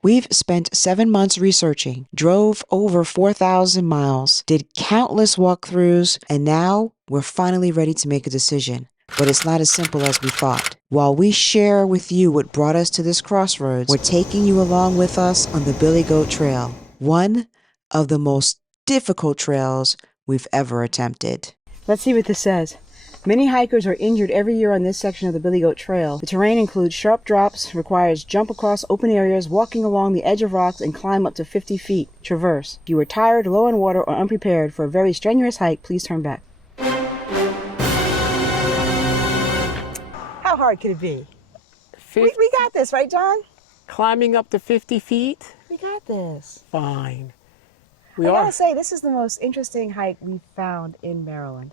We've spent 7 months researching, drove over 4,000 miles, did countless walkthroughs, and now we're finally ready to make a decision. But it's not as simple as we thought. While we share with you what brought us to this crossroads, we're taking you along with us on the Billy Goat Trail, one of the most difficult trails we've ever attempted. Let's see what this says. Many hikers are injured every year on this section of the Billy Goat Trail. The terrain includes sharp drops, requires jump across open areas, walking along the edge of rocks, and climb up to 50 feet. Traverse. If you are tired, low on water, or unprepared for a very strenuous hike, please turn back. How hard could it be? We got this, right, John? Climbing up to 50 feet? We got this. Fine. I gotta say, this is the most interesting hike we've found in Maryland.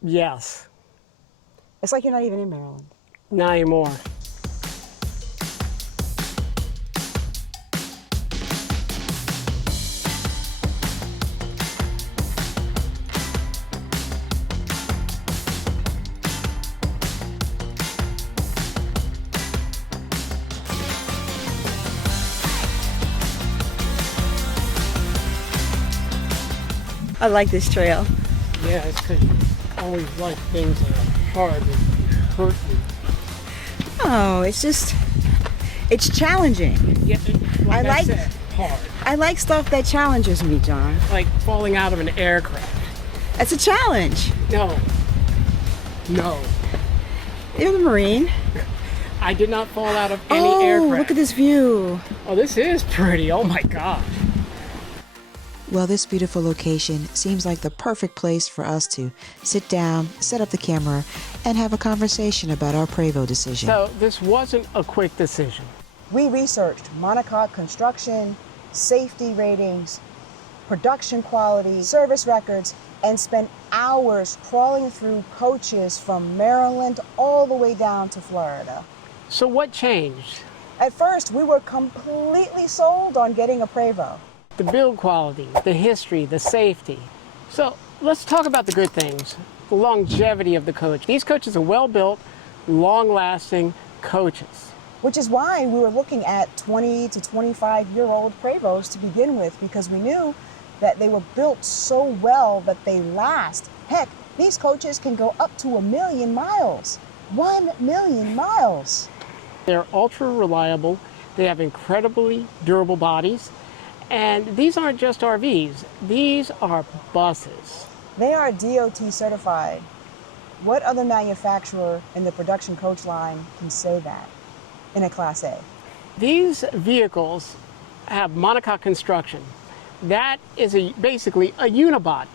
Yes. It's like you're not even in Maryland. Not anymore. I like this trail. Yeah, it's because you always like things that are hard and hurt you. Oh, it's challenging. Yeah, like I said, hard. I like stuff that challenges me, John. Like falling out of an aircraft. That's a challenge. No. You're the Marine. I did not fall out of any aircraft. Look at this view. Oh, this is pretty. Oh my gosh. Well, this beautiful location seems like the perfect place for us to sit down, set up the camera, and have a conversation about our Prevost decision. So this wasn't a quick decision. We researched monocoque construction, safety ratings, production quality, service records, and spent hours crawling through coaches from Maryland all the way down to Florida. So what changed? At first, we were completely sold on getting a Prevost. The build quality, the history, the safety. So let's talk about the good things. The longevity of the coach. These coaches are well-built, long-lasting coaches. Which is why we were looking at 20 to 25-year-old Prevosts to begin with, because we knew that they were built so well that they last. Heck, these coaches can go up to 1 million miles. 1 million miles. They're ultra reliable. They have incredibly durable bodies. And these aren't just RVs, these are buses. They are DOT certified. What other manufacturer in the production coach line can say that in a Class A? These vehicles have monocoque construction. That is basically a unibody.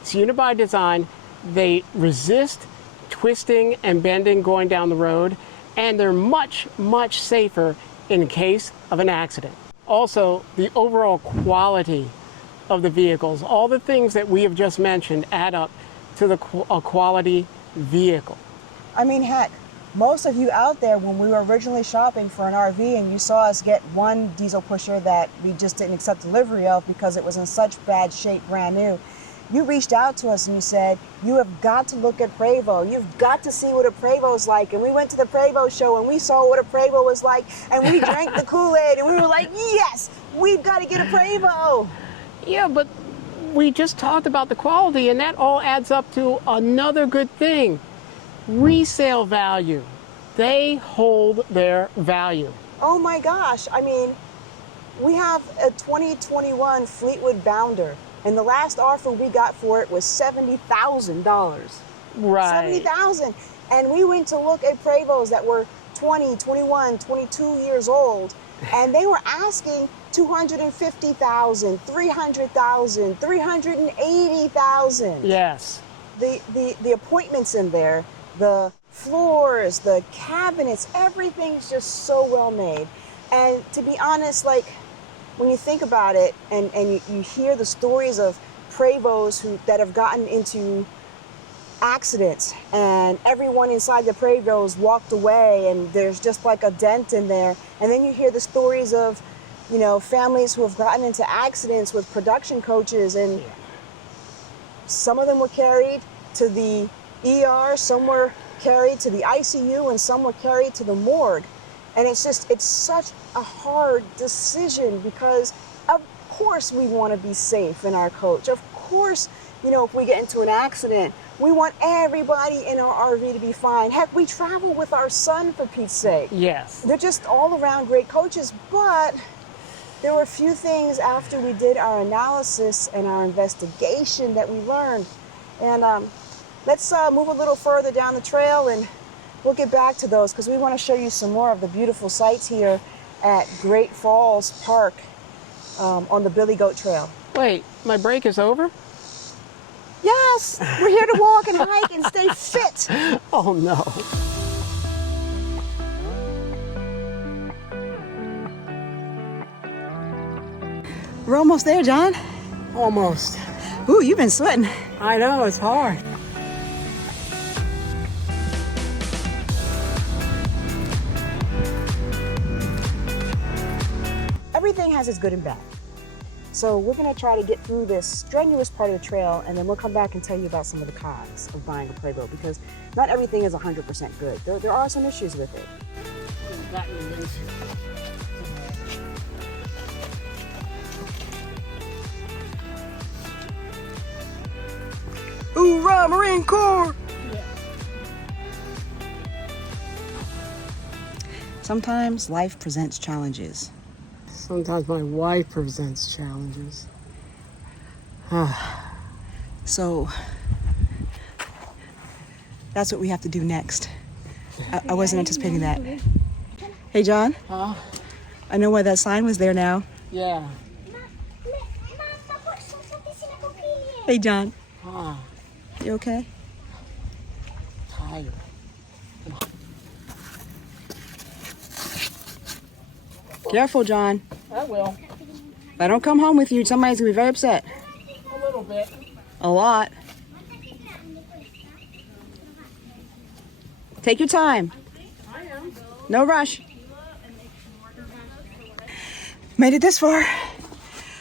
It's unibody design. They resist twisting and bending going down the road, and they're much, much safer in case of an accident. Also, the overall quality of the vehicles, all the things that we have just mentioned add up to a quality vehicle. I mean, heck, most of you out there, when we were originally shopping for an RV and you saw us get one diesel pusher that we just didn't accept delivery of because it was in such bad shape, brand new, you reached out to us and you said, you have got to look at Prevost. You've got to see what a Prevost is like. And we went to the Prevost show and we saw what a Prevost was like, and we drank the Kool-Aid and we were like, yes, we've got to get a Prevost. Yeah, but we just talked about the quality, and that all adds up to another good thing. Resale value. They hold their value. Oh my gosh. I mean, we have a 2021 Fleetwood Bounder, and the last offer we got for it was $70,000. Right. $70,000. And we went to look at Prevosts that were 20, 21, 22 years old, and they were asking $250,000, $300,000, $380,000. Yes. The appointments in there, the floors, the cabinets, everything's just so well made. And to be honest, like, when you think about it and you hear the stories of Prevosts that have gotten into accidents and everyone inside the Prevost walked away and there's just like a dent in there, and then you hear the stories of, you know, families who have gotten into accidents with production coaches, and some of them were carried to the ER, some were carried to the ICU, and some were carried to the morgue. And it's such a hard decision because of course we want to be safe in our coach. Of course, you know, if we get into an accident, we want everybody in our RV to be fine. Heck, we travel with our son, for Pete's sake. Yes. They're just all around great coaches, but there were a few things after we did our analysis and our investigation that we learned. And let's move a little further down the trail and we'll get back to those because we want to show you some more of the beautiful sights here at Great Falls Park on the Billy Goat Trail. Wait, my break is over? Yes, we're here to walk and hike and stay fit. Oh no. We're almost there, John. Almost. Ooh, you've been sweating. I know, it's hard. Everything has its good and bad. So we're gonna try to get through this strenuous part of the trail and then we'll come back and tell you about some of the cons of buying a playboat because not everything is 100% good. There are some issues with it. Hoorah, Marine Corps! Sometimes life presents challenges. Sometimes my wife presents challenges. So that's what we have to do next. I wasn't anticipating that. Hey, John. Huh? I know why that sign was there now. Yeah. Hey, John. Huh. You okay? Tired. Careful, John. I will. If I don't come home with you, somebody's gonna be very upset. A little bit. A lot. Take your time. I am. No rush. Made it this far.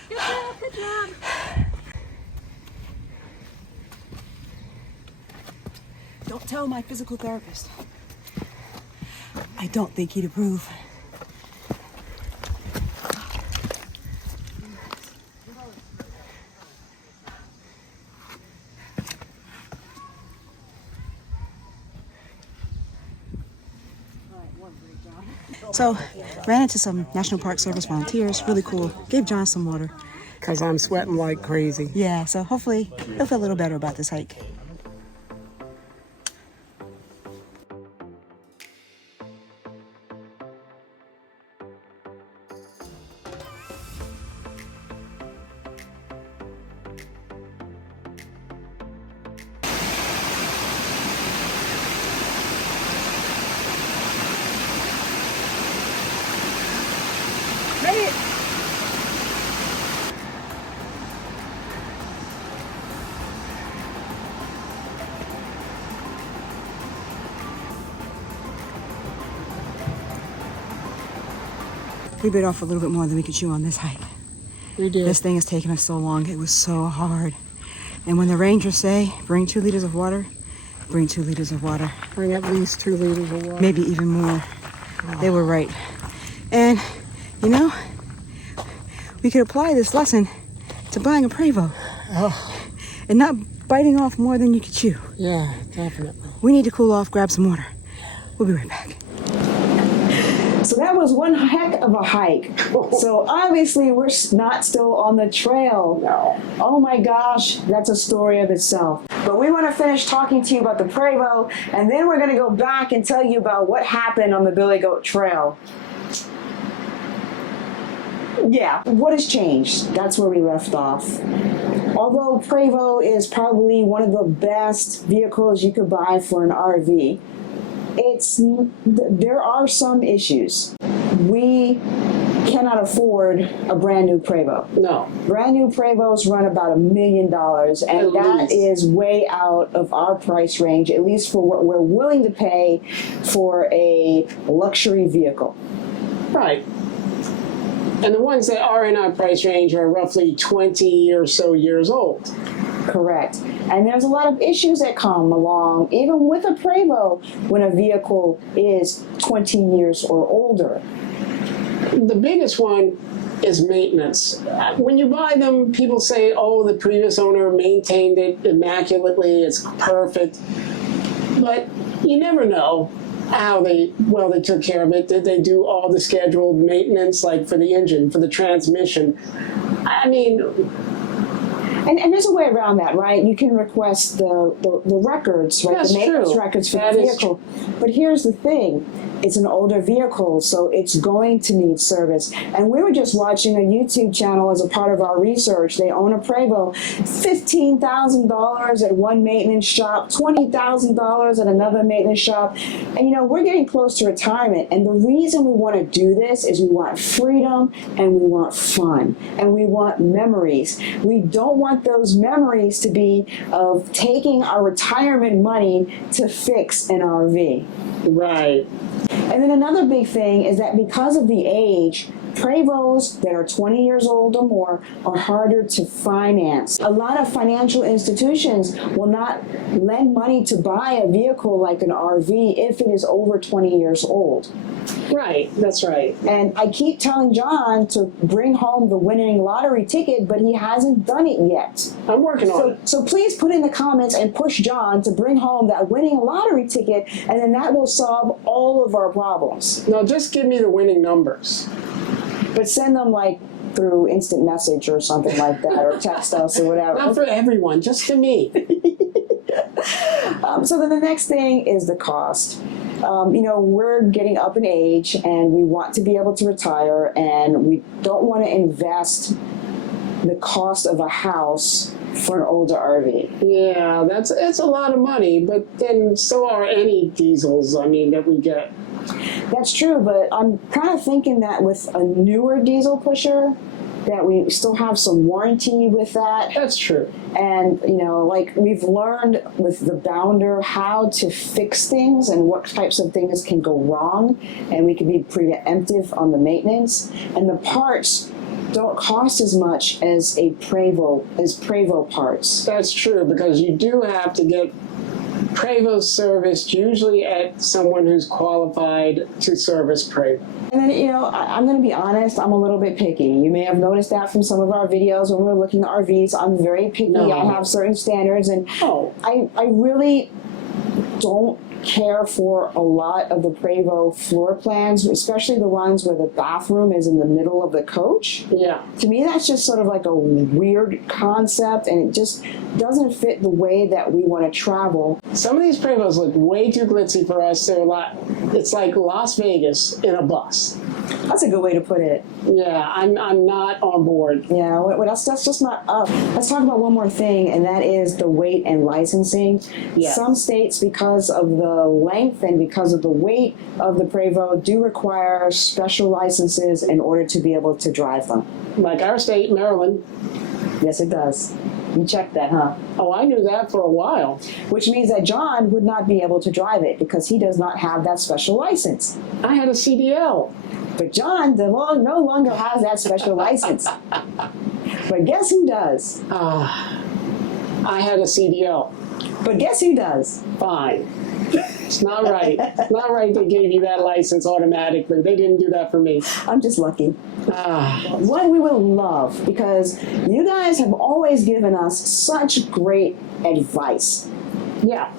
Good job. Don't tell my physical therapist. I don't think he'd approve. So, ran into some National Park Service volunteers, really cool. Gave John some water. Because I'm sweating like crazy. Yeah, so hopefully he'll feel a little better about this hike. Made it! We bit off a little bit more than we could chew on this hike. We did. This thing has taken us so long. It was so hard. And when the rangers say, bring 2 liters of water, bring 2 liters of water. Bring at least 2 liters of water. Maybe even more. They were right. And, you know, we could apply this lesson to buying a Prevost. Oh, And not biting off more than you could chew. yeah, definitely. We need to cool off, grab some water. We'll be right back. So that was one heck of a hike. So obviously we're not still on the trail. No. Oh my gosh, that's a story of itself. But we want to finish talking to you about the Prevost, and then we're going to go back and tell you about what happened on the Billy Goat Trail. Yeah, what has changed? That's where we left off. Although Prevost is probably one of the best vehicles you could buy for an RV, there are some issues. We cannot afford a brand new Prevost. No. Brand new Prevosts run about $1 million, and At that least. is way out of our price range, at least for what we're willing to pay for a luxury vehicle. Right. And the ones that are in our price range are roughly 20 or so years old. Correct. And there's a lot of issues that come along, even with a Prevost, when a vehicle is 20 years or older. The biggest one is maintenance. When you buy them, people say, oh, the previous owner maintained it immaculately, it's perfect. But you never know how they took care of it. Did they do all the scheduled maintenance, like for the engine, for the transmission? I mean, And there's a way around that, right? You can request the records, right? That's The maintenance true. records for That the is vehicle. But here's the thing. It's an older vehicle, so it's going to need service. And we were just watching a YouTube channel as a part of our research. They own a Prevost, $15,000 at one maintenance shop, $20,000 at another maintenance shop. And you know, we're getting close to retirement. And the reason we want to do this is we want freedom and we want fun and we want memories. We don't want those memories to be of taking our retirement money to fix an RV. right. And then another big thing is that because of the age, Prevosts that are 20 years old or more are harder to finance. A lot of financial institutions will not lend money to buy a vehicle like an RV if it is over 20 years old. Right, that's right. And I keep telling John to bring home the winning lottery ticket, but he hasn't done it yet. I'm working on it. So please put in the comments and push John to bring home that winning lottery ticket, and then that will solve all of our problems. No, just give me the winning numbers. But send them like through instant message or something like that, or text us or whatever. Not for everyone, just to me. So then the next thing is the cost. You know, we're getting up in age and we want to be able to retire, and we don't want to invest the cost of a house for an older RV. Yeah, it's a lot of money, but then so are any diesels, I mean, that we get. That's true, but I'm kind of thinking that with a newer diesel pusher, that we still have some warranty with that. That's true. And, you know, like we've learned with the Bounder how to fix things and what types of things can go wrong, and we can be preemptive on the maintenance. And the parts don't cost as much as Prevost parts. That's true, because you do have to get Prevost serviced, usually at someone who's qualified to service Prevost. And then, you know, I'm going to be honest, I'm a little bit picky. You may have noticed that from some of our videos when we're looking at RVs. I'm very picky. No. I have certain standards, and I really don't care for a lot of the Prevost floor plans, especially the ones where the bathroom is in the middle of the coach. Yeah. To me, that's just sort of like a weird concept, and it just doesn't fit the way that we want to travel. Some of these Prevosts look way too glitzy for us. It's like Las Vegas in a bus. That's a good way to put it. Yeah, I'm not on board. Yeah, well, that's just not up. Let's talk about one more thing, and that is the weight and licensing. Yes. Some states, because of the length and because of the weight of the Prevost, do require special licenses in order to be able to drive them. Like our state, Maryland. Yes, it does. You checked that, huh? Oh, I knew that for a while. Which means that John would not be able to drive it because he does not have that special license. I had a CDL. But John no longer has that special license. But guess who does? I had a CDL. But guess who does? Fine. It's not right. It's not right they gave you that license automatically. They didn't do that for me. I'm just lucky. What we will love, because you guys have always given us such great advice. Yeah.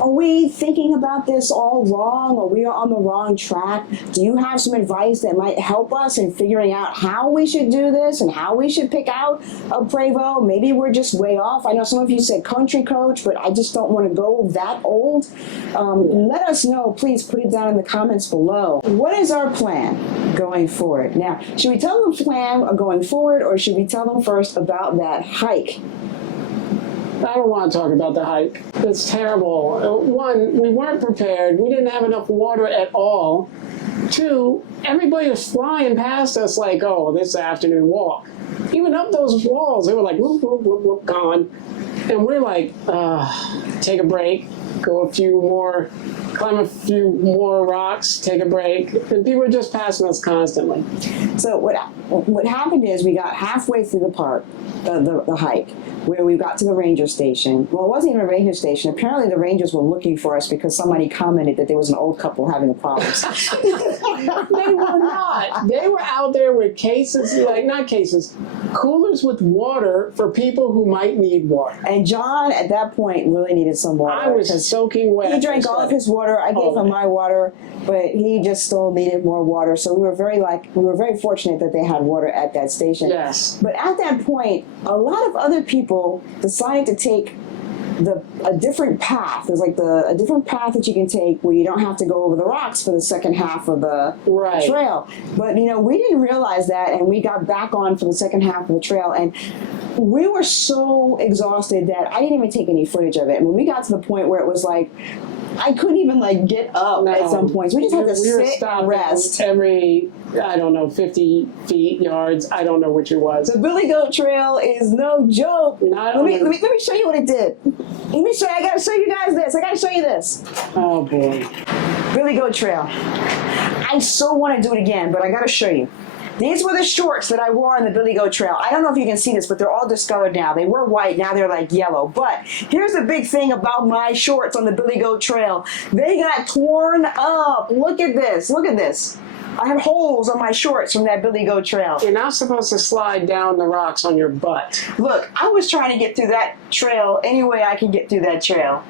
Are we thinking about this all wrong? Are we on the wrong track? Do you have some advice that might help us in figuring out how we should do this and how we should pick out a Prevost? Maybe we're just way off. I know some of you said country coach, but I just don't want to go that old. Let us know. Please put it down in the comments below. What is our plan going forward? Now, should we tell them the plan going forward, or should we tell them first about that hike? I don't want to talk about the hike. It's terrible. One, we weren't prepared. We didn't have enough water at all. Two, everybody was flying past us like, oh, this afternoon walk. Even up those walls, they were like, whoop, whoop, whoop, whoop, gone. And we're like, take a break, go a few more climb a few more rocks, take a break, and people were just passing us constantly. So what happened is we got halfway through the park, the hike, where we got to the ranger station. Well, it wasn't even a ranger station. Apparently the rangers were looking for us because somebody commented that there was an old couple having problems. They were not. They were out there with cases, not cases, coolers with water for people who might need water. And John, at that point, really needed some water. I was soaking wet. He drank all of his water. I gave him my water, but he just still needed more water. So we were very fortunate that they had water at that station. Yes. But at that point, a lot of other people decided to take a different path. There's a different path that you can take where you don't have to go over the rocks for the second half of the trail. But we didn't realize that, and we got back on for the second half of the trail, and we were so exhausted that I didn't even take any footage of it. I mean, we got to the point where it was like I couldn't even get up at some points. We just had to sit and rest. Every, 50 yards. I don't know which it was. The Billy Goat Trail is no joke. Let me show you what it did. Let me show you. I gotta show you guys this. I gotta show you this. Oh boy. Billy Goat Trail. I so want to do it again, but I gotta show you. These were the shorts that I wore on the Billy Goat Trail. I don't know if you can see this, but they're all discolored now. They were white, now they're yellow. But here's the big thing about my shorts on the Billy Goat Trail. They got torn up. Look at this. Look at this. I have holes on my shorts from that Billy Goat Trail. You're not supposed to slide down the rocks on your butt. Look, I was trying to get through that trail any way I could get through that trail.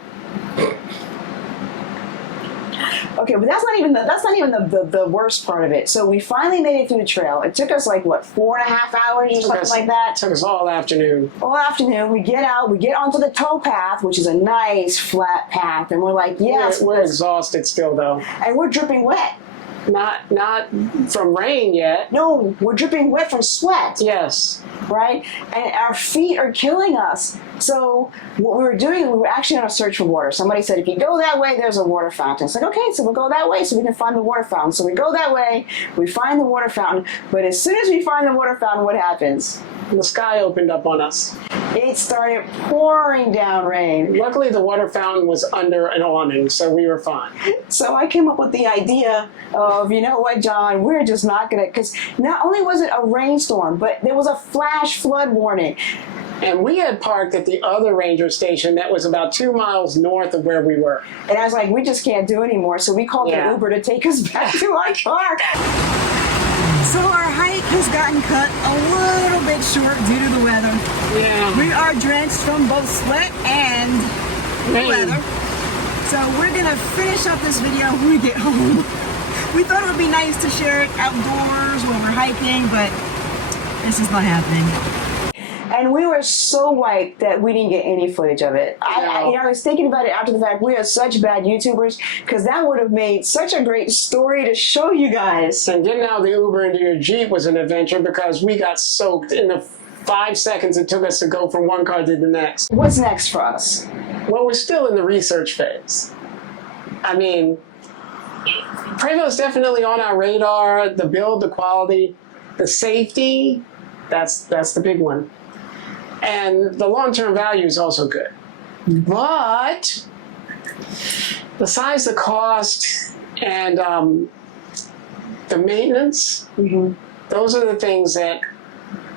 Okay, but that's not even the worst part of it. So we finally made it through the trail. It took us 4.5 hours or something like that. It took us all afternoon. All afternoon. We get out, we get onto the tow path, which is a nice flat path, and we're like, yes. We're exhausted still though. And we're dripping wet. Not from rain yet. No, we're dripping wet from sweat. Yes. Right? And our feet are killing us. So what we were doing, we were actually on a search for water. Somebody said, if you go that way, there's a water fountain. It's okay, so we'll go that way so we can find the water fountain. So we go that way, we find the water fountain. But as soon as we find the water fountain, what happens? The sky opened up on us. It started pouring down rain. Luckily, the water fountain was under an awning, so we were fine. So I came up with the idea of, you know what, John, we're just not going to, because not only was it a rainstorm, but there was a flash flood warning. And we had parked at the other ranger station that was about 2 miles north of where we were. And I was like, we just can't do anymore. So we called an Uber to take us back to our car. So our hike has gotten cut a little bit short due to the weather. Yeah. We are drenched from both sweat and the weather. So we're going to finish up this video when we get home. We thought it would be nice to share it outdoors when we're hiking, but this is not happening. And we were so wiped that we didn't get any footage of it. I was thinking about it after the fact. We are such bad YouTubers because that would have made such a great story to show you guys. And getting out of the Uber into your Jeep was an adventure because we got soaked in the 5 seconds it took us to go from one car to the next. What's next for us? Well, we're still in the research phase. I mean, Prevost definitely on our radar. The build, the quality, the safety, that's the big one. And the long-term value is also good. But besides the cost and the maintenance, those are the things that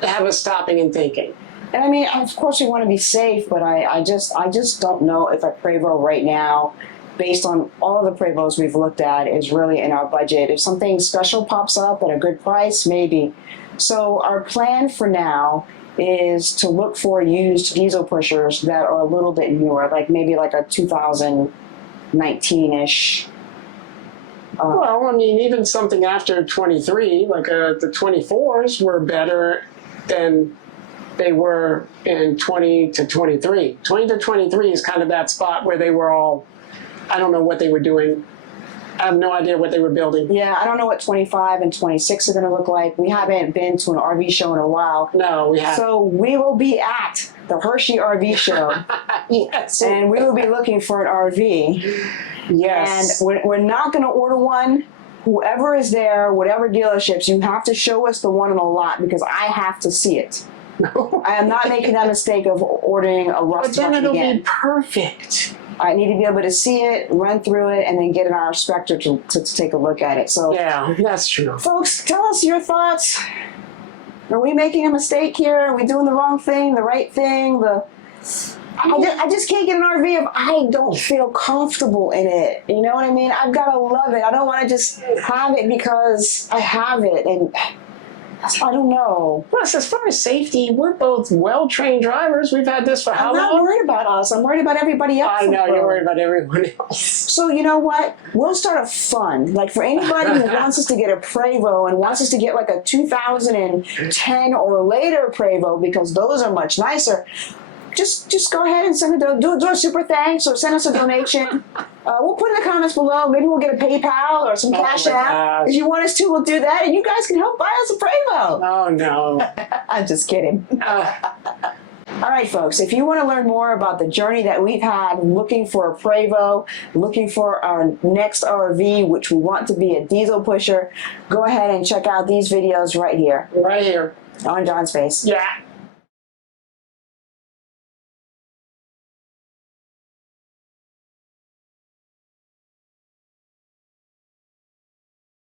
have us stopping and thinking. And I mean, of course we want to be safe, but I just don't know if a Prevost right now, based on all of the Prevosts we've looked at, is really in our budget. If something special pops up at a good price, maybe. So our plan for now is to look for used diesel pushers that are a little bit newer, maybe a 2019-ish. Well, I mean, even something after 23, the 24s were better than they were in 20 to 23. 20 to 23 is kind of that spot where they were all, I don't know what they were doing. I have no idea what they were building. Yeah, I don't know what 25 and 26 are going to look like. We haven't been to an RV show in a while. No, we haven't. So we will be at the Hershey RV show. Yes. And we will be looking for an RV. Yes. And we're not going to order one. Whoever is there, whatever dealerships, you have to show us the one on the lot because I have to see it. I am not making that mistake of ordering a rust But then truck it'll again. be perfect. I need to be able to see it, run through it, and then get our inspector to take a look at it. So, Yeah, that's true. folks, tell us your thoughts. Are we making a mistake here? Are we doing the wrong thing, the right thing? I just can't get an RV if I don't feel comfortable in it. You know what I mean? I've got to love it. I don't want to just have it because I have it. And I don't know. Plus, as far as safety, we're both well-trained drivers. We've had this for how I'm not long? worried about us. I'm worried about everybody else. I know, you're worried about everyone else. So you know what? We'll start a fund. Like for anybody who wants us to get a Prevost and wants us to get like a 2010 or later Prevost because those are much nicer. Just go ahead and send do a super thanks or send us a donation. We'll put in the comments below. Maybe we'll get a PayPal or some Cash App. If you want us to, we'll do that. And you guys can help buy us a Prevost. Oh, no. I'm just kidding. All right, folks, if you want to learn more about the journey that we've had looking for a Prevost, looking for our next RV, which we want to be a diesel pusher, go ahead and check out these videos right here. Right here. On John's face. Yeah.